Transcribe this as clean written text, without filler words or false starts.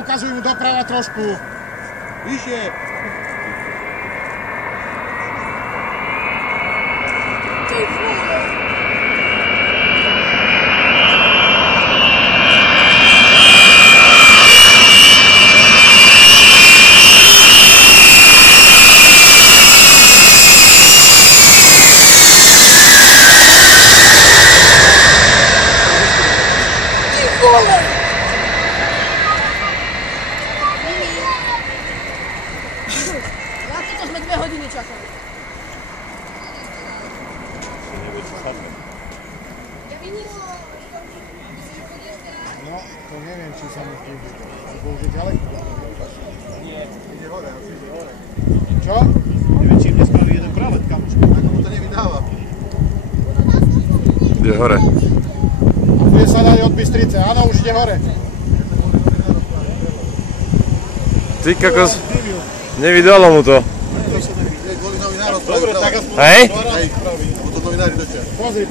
ukazuj mu doprava trošku. Vyššie. Na toto sme 2 hodiny čakali. No, to neviem, či sa mi slúži. Alebo už je ďaleko. Nie. Ide hore, ide hore. Čo? Neviem, či mne spravili jeden pralet, kamoško. Ako mu to nevydáva. Ide hore. Bude sa dať od Bystrice. Áno, už ide hore. Ty kokos, nevydalo mu to. Kvôli novinárom. Hej? Hej, to novinári dočia. Pozri.